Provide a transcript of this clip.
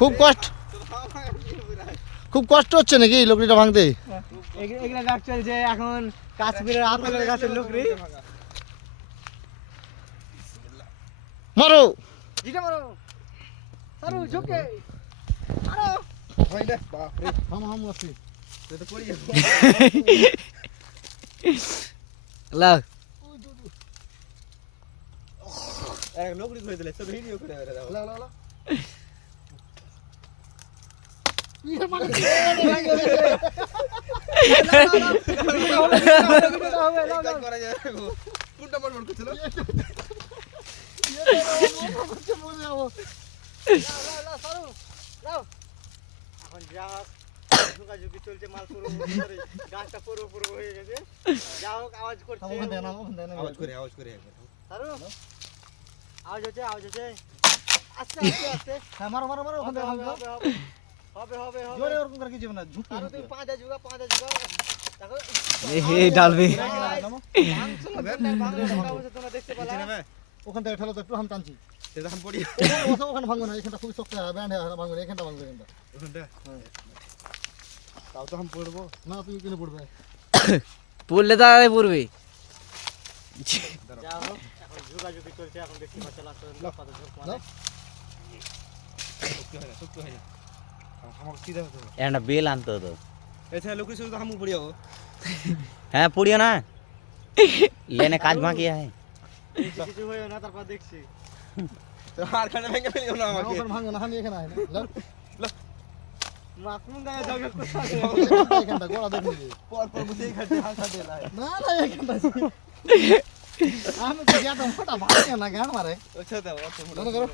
খুব কষ্ট হচ্ছে নাকি লকড়িটা ভাঙতে? এগুলা গাছ চলছে এখন কাশ্মীরের আপেলের গাছের লকড়ি। মারো জিটা মারো সারু ঝুঁকে আরো হয় না বাপ রে হাম আছে এটা পড়ি লাগ এক লোকড়ি করে দিলে সব ভিডিও করে দাও লা লা লা করা যায় কোনটা বড় করছিল এখন যা ঝুঁকাঝুঁকি চলছে মাল পুরো গাছটা পুরো পুরো হয়ে গেছে। যা হোক আওয়াজ করছে আওয়াজ করে সারু আওয়াজ হচ্ছে আস্তে আস্তে আস্তে হ্যাঁ মারো মারো মারো ওখানে হবে হবে হবে হবে হবে জোরে ওরকম করে কিছু না ঝুঁকি সারু তুমি পাঁচা ঝুঁকা দেখো এই ডালবে তোমরা দেখতে পেলা ওখান থেকে ঠেলো তো একটু হাম টানছি সেটা আমি পড়ি ওখানে ভাঙবো না এখানটা খুবই শক্ত ব্যান্ড ভাঙবো না এখানটা ভাঙবো এখানটা ওখানটা তাও তো আমি পড়বো না তুমি কিনে পড়বে পড়লে তাড়াতাড়ি পড়বে। যা হোক এখন ঝুঁকাঝুঁকি চলছে এখন দেখতে পাচ্ছ কত ঝুঁক মানে শক্তি হয় না আমার সিধা হতে হবে একটা বেল আনতে হতো। এছাড়া লোকের সাথে আমি পড়ি যাবো হ্যাঁ পড়িও না লেনে কাজ বাকি আছে। কিছু হয়ে না তারপর দেখছি আর খানে ভেঙে ফেলিও না আমাকে ওখানে ভাঙবো না আমি এখানে আয় না মাকমুন গায়ে জগে এখানটা গোড়া দেখে পর বুঝেই খাচ্ছে হাসা দেলা না না এখানটা আমি তো গেতাম ফটা ভাঙে না গান মারে ওছা দাও মনে করো